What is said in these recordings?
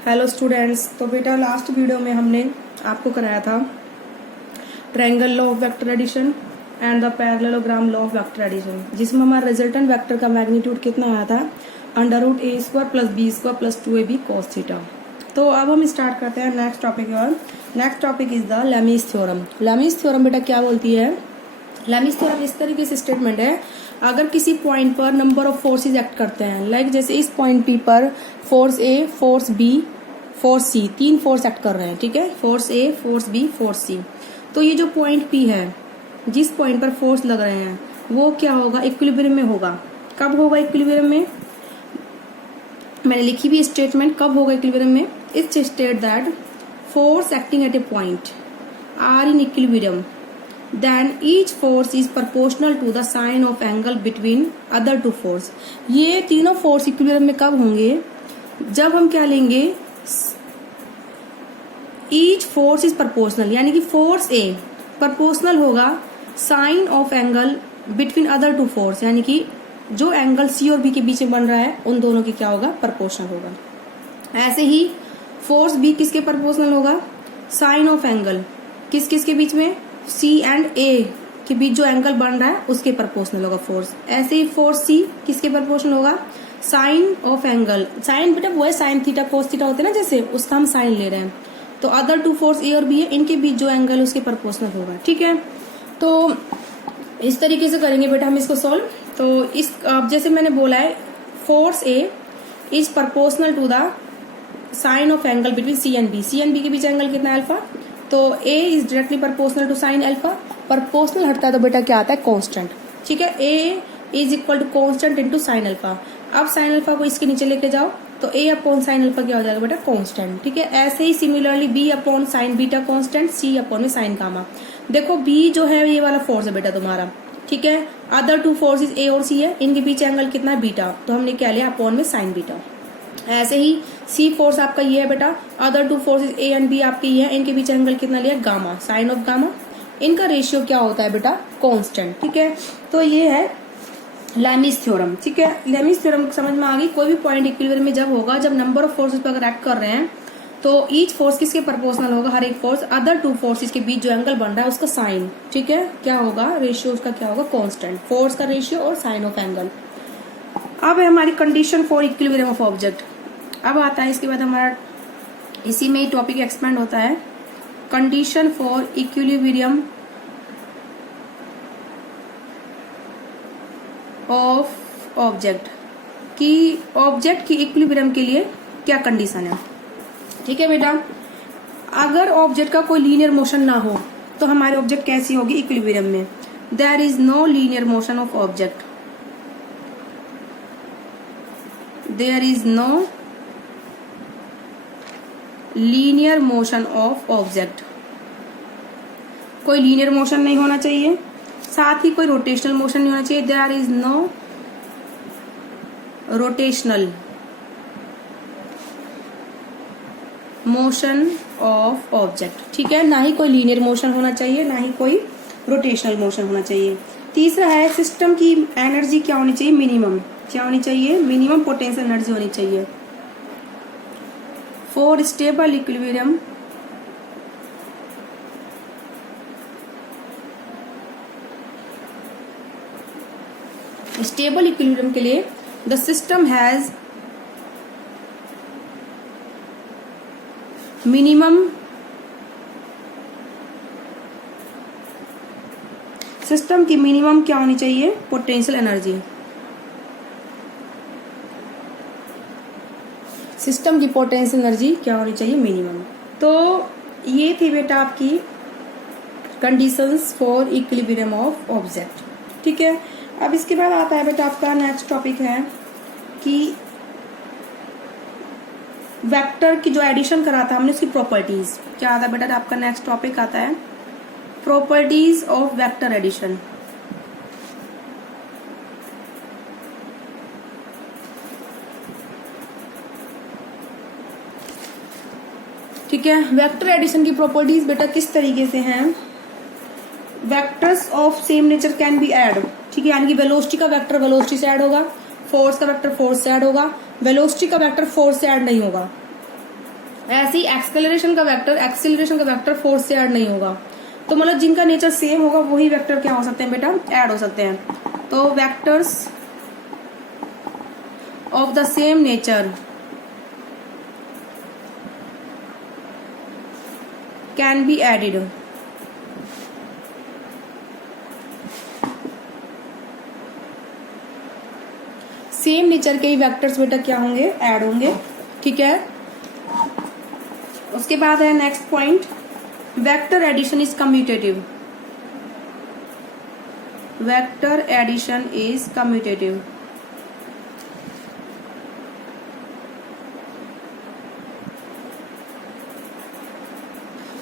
Hello students. तो बेटा last video में हमने आपको कराया था triangle law of vector addition and the parallelogram law of vector addition, जिसमें हमारा रिजल्टेंट वेक्टर का मैग्नीट्यूड कितना आया था, √a² + b² + 2ab cos theta. तो अब हम स्टार्ट करते हैं नेक्स्ट टॉपिक और next topic is the Lami's theorem. Lami's theorem बेटा क्या बोलती है? लेमीज थ्योरम इस तरीके से स्टेटमेंट है, अगर किसी पॉइंट पर नंबर ऑफ फोर्सेज एक्ट करते हैं, लाइक जैसे इस पॉइंट पी पर फोर्स ए, फोर्स बी, फोर्स सी, तीन फोर्स एक्ट कर रहे हैं, ठीक है, फोर्स ए, फोर्स बी, फोर्स सी। तो ये जो पॉइंट पी है, जिस पॉइंट पर फोर्स लग रहे हैं, वो क्या होगा? इक्विलिब्रियम में होगा। कब होगा इक्विलिब्रियम में? मैंने लिखी भी स्टेटमेंट, कब होगा इक्विलिब्रियम में? It's state that force acting at a point are in equilibrium, then each force is proportional to the sine of angle between other two force। ये तीनों फोर्स इक्विलिब्रियम में कब होंगे? जब हम क्या लेंगे, each force is proportional, यानी कि फोर्स ए proportional होगा sine of angle between other two force, यानी कि जो एंगल सी और बी के बीच में बन रहा है उन दोनों की क्या होगा? प्रोपोर्शनल होगा। ऐसे ही फोर्स बी किसके प्रोपोर्शनल होगा? साइन ऑफ एंगल किस किस के बीच में? सी एंड ए के बीच जो एंगल बन रहा है उसके प्रोपोर्शनल होगा फोर्स। ऐसे ही फोर्स सी किसके प्रोपोर्शनल होगा? साइन ऑफ एंगल, साइन बेटा वो है साइन थीटा कोस थीटा होते हैं ना, जैसे उसका हम साइन ले रहे हैं। तो अदर टू फोर्स ए और बी है, इनके बीच जो एंगल उसके प्रोपोर्शनल होगा, ठीक है। तो इस तरीके से करेंगे बेटा हम इसको सॉल्व। तो इस जैसे मैंने बोला है, force A is proportional to the sine of angle between C and B. C and B के बीच एंगल कितना है? अल्फा। तो A is directly proportional to sine alpha. Proportional हटता है तो बेटा क्या आता है? कांस्टेंट, ठीक है। A is equal to constant into sine alpha. अब साइन अल्फा को इसके नीचे लेके जाओ तो A अपॉन साइन अल्फा क्या हो जाएगा बेटा? कांस्टेंट, ठीक है। ऐसे ही similarly B upon sine beta constant, C upon में साइन गामा। देखो B जो है ये वाला फोर्स है बेटा तुम्हारा, ठीक है। अदर टू फोर्सेज A और C है, इनके बीच एंगल कितना है? बीटा। तो हमने क्या लिया? अपॉन में साइन बीटा। ऐसे ही सी फोर्स आपका ये है बेटा, other two forces A and B आपके ये है, इनके बीच एंगल कितना लिया? Gamma, sine of gamma. इनका रेशियो क्या होता है बेटा? कांस्टेंट, ठीक है। तो ये है लेमीज थ्योरम, ठीक है। लेमीज थ्योरम समझ में आ गई। कोई भी पॉइंट इक्विलिब्रियम में जब होगा, जब नंबर ऑफ फोर्सेज पर अगर एक्ट कर रहे हैं, तो ईच फोर्स किसके प्रोपोर्शनल होगा? हर एक फोर्स अदर टू फोर्सेज के बीच जो एंगल बन रहा है उसका साइन, ठीक है, क्या होगा? रेशियो उसका क्या होगा? कांस्टेंट, फोर्स का रेशियो और साइन ऑफ एंगल। अब है हमारी condition for equilibrium of object. अब आता है इसके बाद हमारा इसी में ही टॉपिक एक्सपेंड होता है, condition for equilibrium of object, कि ऑब्जेक्ट की इक्विलिब्रियम के लिए क्या कंडीशन है, ठीक है बेटा। अगर ऑब्जेक्ट का कोई लीनियर मोशन ना हो तो हमारे ऑब्जेक्ट कैसी होगी इक्विलिब्रियम में? There is no linear motion of object, there is no linear motion of object. कोई लीनियर मोशन नहीं होना चाहिए, साथ ही कोई रोटेशनल मोशन नहीं होना चाहिए। There is no rotational motion of object, ठीक है। ना ही कोई लीनियर मोशन होना चाहिए, ना ही कोई रोटेशनल मोशन होना चाहिए। तीसरा है, सिस्टम की एनर्जी क्या होनी चाहिए? मिनिमम। क्या होनी चाहिए? मिनिमम पोटेंशियल एनर्जी होनी चाहिए। For stable equilibrium, stable equilibrium के लिए the system has minimum, system की मिनिमम क्या होनी चाहिए? Potential energy. सिस्टम की पोटेंशियल एनर्जी क्या होनी चाहिए? मिनिमम। तो ये थी बेटा आपकी conditions for equilibrium of object, ठीक है। अब इसके बाद आता है बेटा आपका नेक्स्ट टॉपिक है कि वेक्टर की जो एडिशन करा था हमने, उसकी प्रॉपर्टीज क्या आता है बेटा? आपका नेक्स्ट टॉपिक आता है प्रॉपर्टीज ऑफ वेक्टर एडिशन। ठीक है, वेक्टर एडिशन की प्रॉपर्टीज बेटा किस तरीके से हैं? Vectors of same nature can be add, ठीक है, यानी कि वेलोसिटी का वेक्टर वेलोसिटी से ऐड होगा, फोर्स का वेक्टर फोर्स से ऐड होगा, वेलोसिटी का वेक्टर फोर्स से ऐड नहीं होगा। ऐसे ही एक्सेलरेशन का वेक्टर फोर्स से ऐड नहीं होगा। तो मतलब जिनका नेचर सेम होगा वही वेक्टर क्या हो सकते हैं बेटा, ऐड हो सकते हैं। तो vectors of the same nature can be added. Same nature के ही वेक्टर्स बेटा क्या होंगे, ऐड होंगे। ठीक है, उसके बाद है next point, vector addition is commutative. Vector addition is commutative.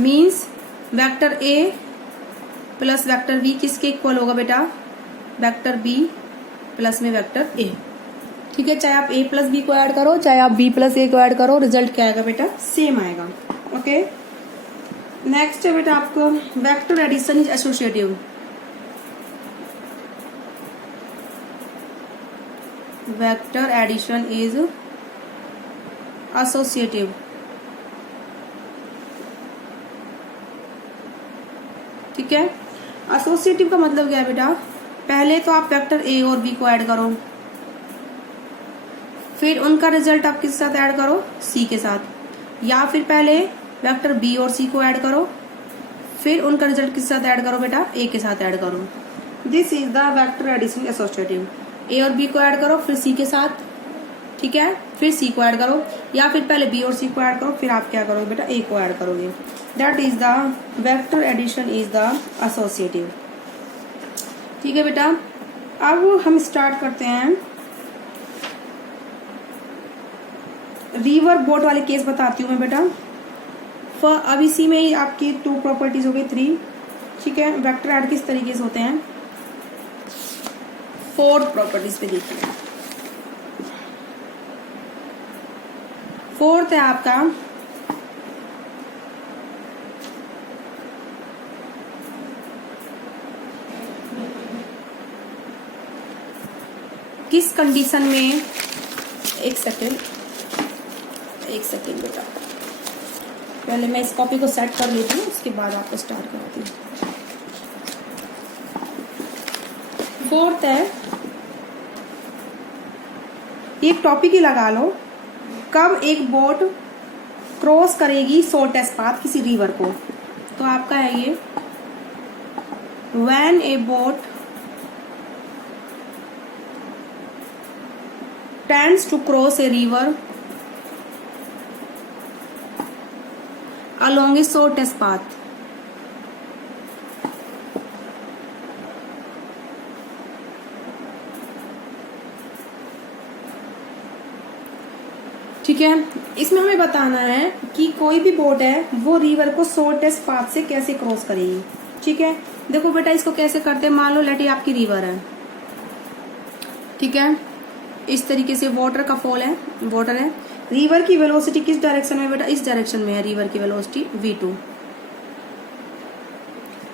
Means vector A plus vector B किसके इक्वल होगा बेटा, वेक्टर बी प्लस में वेक्टर ए। ठीक है, चाहे आप a प्लस बी को ऐड करो, चाहे आप b प्लस ए को ऐड करो, रिजल्ट क्या आएगा बेटा, सेम आएगा। ओके, नेक्स्ट है बेटा आपको vector addition is associative. Vector addition is associative. ठीक है, एसोसिएटिव का मतलब क्या है बेटा, पहले तो आप वेक्टर ए और बी को ऐड करो, फिर उनका रिजल्ट आप किस साथ ऐड करो, सी के साथ, या फिर पहले वेक्टर बी और सी को ऐड करो, फिर उनका रिजल्ट किस साथ ऐड करो बेटा, ए के साथ ऐड करो। This is the vector addition associative. A और बी को ऐड करो फिर सी के साथ, ठीक है, फिर सी को ऐड करो, या फिर पहले बी और सी को ऐड करो, फिर आप क्या करोगे बेटा, ए को ऐड करोगे। That is the vector addition is the associative. ठीक है बेटा, अब हम स्टार्ट करते हैं रिवर बोट वाले केस बताती हूँ मैं बेटा। अब इसी में ही आपकी 2 प्रॉपर्टीज हो गई 3। ठीक है, वेक्टर ऐड किस तरीके से होते हैं, 4 प्रॉपर्टीज पे देखिए। 4th है आपका किस कंडीशन में, एक सेकेंड बेटा, पहले मैं इस कॉपी को सेट कर लेती हूँ, उसके बाद आपको स्टार्ट करती हूँ। 4th है, एक टॉपिक ही लगा लो, कब एक बोट क्रॉस करेगी शॉर्टेस्ट पाथ किसी रिवर को। तो आपका है ये, when a boat tends to cross a river along a shortest path। ठीक है, इसमें हमें बताना है कि कोई भी बोट है वो रिवर को शॉर्टेस्ट पाथ से कैसे क्रॉस करेगी। ठीक है, देखो बेटा इसको कैसे करते हैं, मान लो लेट आपकी रिवर है, ठीक है, इस तरीके से वाटर का फॉल है, वाटर है, रिवर की वेलोसिटी किस डायरेक्शन में बेटा, इस डायरेक्शन में है रिवर की velocity v2।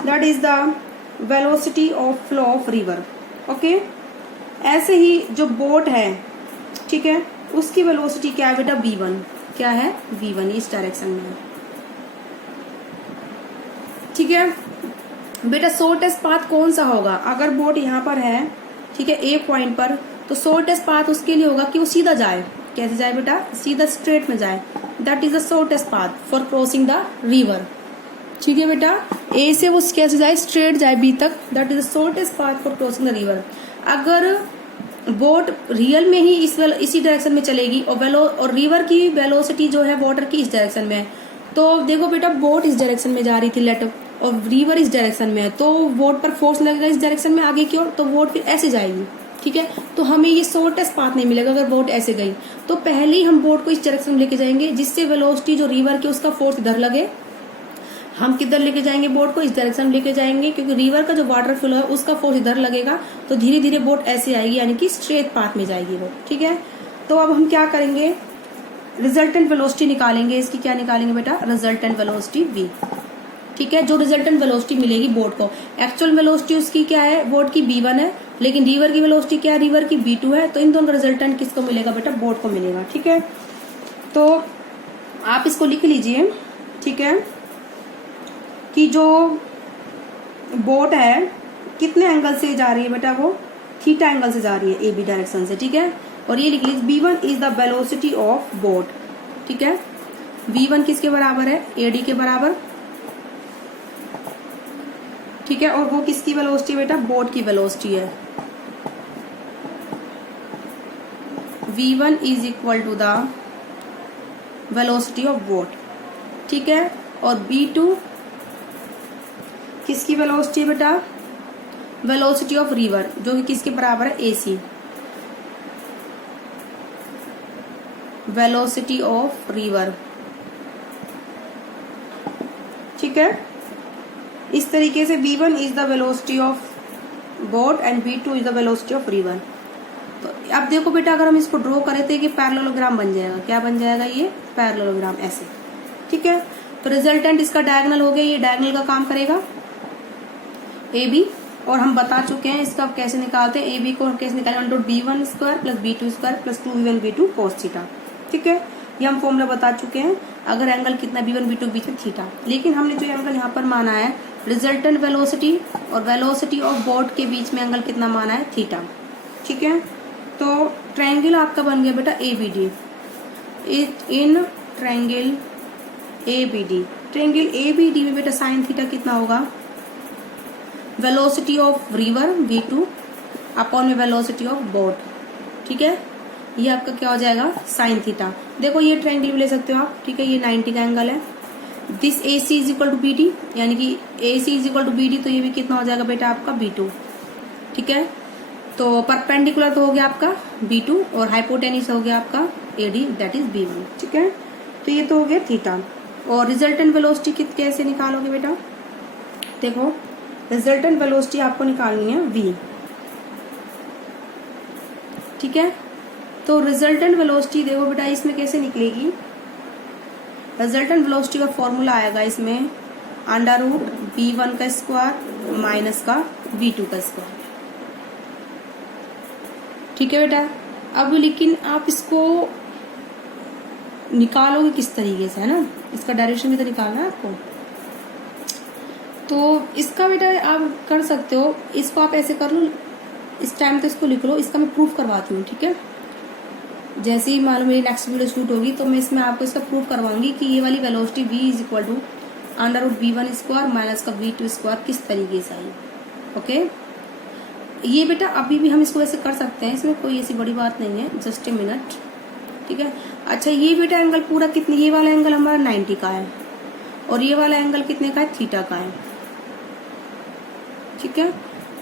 That is the velocity of flow of river. Okay, ऐसे ही जो बोट है, ठीक है, उसकी वेलोसिटी क्या है बेटा, v1। क्या है, v1, इस डायरेक्शन में है। ठीक है बेटा, शॉर्टेस्ट पाथ कौन सा होगा, अगर बोट यहाँ पर है, ठीक है, ए पॉइंट पर, तो शॉर्टेस्ट पाथ उसके लिए होगा कि वो सीधा जाए। कैसे जाए बेटा, सीधा स्ट्रेट में जाए। That is the shortest path for crossing the river. ठीक है बेटा, ए से वो कैसे जाए, स्ट्रेट जाए बी तक। That is the shortest path for crossing the river. अगर बोट रियल में ही इसी डायरेक्शन में चलेगी और रिवर की वेलोसिटी जो है वाटर की इस डायरेक्शन में है, तो देखो बेटा बोट इस डायरेक्शन में जा रही थी लेट, और रिवर इस डायरेक्शन में है, तो बोट पर फोर्स लगेगा इस डायरेक्शन में आगे की ओर, तो बोट फिर ऐसे जाएगी। ठीक है, तो हमें ये शॉर्टेस्ट पाथ नहीं मिलेगा अगर बोट ऐसे गई। तो पहले ही हम बोट को इस डायरेक्शन में लेके जाएंगे, जिससे वेलोसिटी जो रिवर की उसका फोर्स इधर लगे। हम किधर लेके जाएंगे बोट को, इस डायरेक्शन में लेके जाएंगे, क्योंकि रिवर का जो वाटर फ्लो है उसका फोर्स इधर लगेगा, तो धीरे धीरे बोट ऐसे आएगी, यानी कि स्ट्रेट पाथ में जाएगी वो। ठीक है, तो अब हम क्या करेंगे, रिजल्टेंट वेलोसिटी निकालेंगे। इसकी क्या निकालेंगे बेटा, रिजल्टेंट वेलोसिटी v। ठीक है, जो रिजल्टेंट वेलोसिटी मिलेगी बोट को, एक्चुअल वेलोसिटी उसकी क्या है, बोट की v1 है, लेकिन रिवर की वेलोसिटी क्या है, रिवर की v2 है, तो इन दोनों का रिजल्टेंट किसको मिलेगा बेटा, बोट को मिलेगा। ठीक है, तो आप इसको लिख लीजिए, ठीक है, कि जो बोट है कितने एंगल से जा रही है बेटा, वो थीटा एंगल से जा रही है ए बी डायरेक्शन से, ठीक है। और ये लिख लीजिए v1 is the velocity of boat, ठीक है। v1 किसके बराबर है, AD के बराबर, ठीक है। और वो किसकी वेलोसिटी है बेटा, बोट की वेलोसिटी है। v1 is equal to the velocity of boat, ठीक है। और v2 किसकी वेलोसिटी है बेटा, वेलोसिटी ऑफ रिवर, जो कि किसके बराबर है, AC, वेलोसिटी ऑफ रिवर, ठीक है। इस तरीके से v1 is the velocity of boat and v2 is the velocity of river. तो अब देखो बेटा, अगर हम इसको ड्रॉ करें तो ये पैरेललोग्राम बन जाएगा। क्या बन जाएगा, ये पैरेललोग्राम ऐसे, ठीक है। तो रिजल्टेंट इसका डायगोनल हो गया, ये डायगोनल का काम करेगा AB। और हम बता चुके हैं इसका कैसे निकालते हैं, AB को कैसे निकालें, √b1 square plus b2 square plus 2v1 v2 cos theta, ठीक है। ये हम फॉर्मूला बता चुके हैं, अगर एंगल कितना b1 b2 बीच में थीटा। लेकिन हमने जो एंगल यहाँ पर माना है रिजल्टेंट वेलोसिटी और वेलोसिटी ऑफ बोट के बीच में एंगल कितना माना है, थीटा, ठीक है। तो ट्रायंगल आपका बन गया बेटा ABD। In triangle ABD, triangle ABD में बेटा साइन थीटा कितना होगा, velocity of river v2 upon में वेलोसिटी ऑफ बोट, ठीक है। ये आपका क्या हो जाएगा, साइन थीटा। देखो ये ट्रायंगल भी ले सकते हो आप, ठीक है। ये 90 का एंगल है। This AC is equal to BD, यानी कि AC is equal to BD, तो ये भी कितना हो जाएगा बेटा आपका B2, ठीक है। तो परपेंडिकुलर तो हो गया आपका B2 और हाइपोटेनिस हो गया आपका AD, दैट इज B1, ठीक है। तो ये तो हो गया थीटा। और रिजल्टेंट वेलोसिटी कैसे निकालोगे बेटा, देखो रिजल्टेंट वेलोसिटी आपको निकालनी है V, ठीक है। तो रिजल्टेंट वेलोसिटी देखो बेटा इसमें कैसे निकलेगी, रिजल्टेंट वेलोसिटी का फॉर्मूला आएगा इसमें √b1 का स्क्वायर माइनस का v2 का स्क्वायर, ठीक है बेटा। अब लेकिन आप इसको निकालोगे किस तरीके से, है ना, इसका डायरेक्शन भी तो निकालना है आपको। तो इसका बेटा आप कर सकते हो, इसको आप ऐसे कर लो, इस टाइम तो इसको लिख लो, इसका मैं प्रूफ करवाती हूँ, ठीक है। जैसे ही मालूम मेरी नेक्स्ट वीडियो शूट होगी तो मैं इसमें आपको इसका प्रूफ करवाऊंगी कि ये वाली velocity v is equal to √b1 square minus का v2 स्क्वायर किस तरीके से आई, ओके। ये बेटा अभी भी हम इसको वैसे कर सकते हैं, इसमें कोई ऐसी बड़ी बात नहीं है, जस्ट ए मिनट, ठीक है। अच्छा ये बेटा एंगल पूरा कितने, ये वाला एंगल हमारा 90 का है और ये वाला एंगल कितने का है, थीटा का है, ठीक है।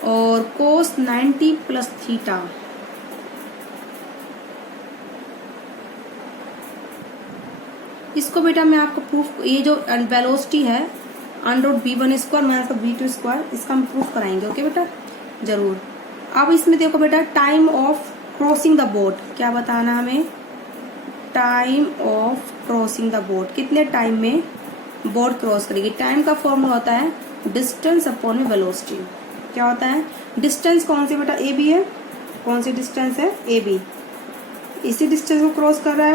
और कोस 90 प्लस थीटा, इसको बेटा मैं आपको प्रूफ, ये जो वेलोसिटी है √b1 square minus v2 square, इसका हम प्रूफ कराएंगे, ओके बेटा, जरूर। अब इसमें देखो बेटा time of crossing the boat, क्या बताना हमें, time of crossing the boat, कितने टाइम में बोट क्रॉस करेगी। टाइम का फॉर्मूला होता है डिस्टेंस अपॉन में वेलोसिटी। क्या होता है, डिस्टेंस कौन सी बेटा, AB है, कौन सी डिस्टेंस है, AB, इसी डिस्टेंस को क्रॉस कर रहा है।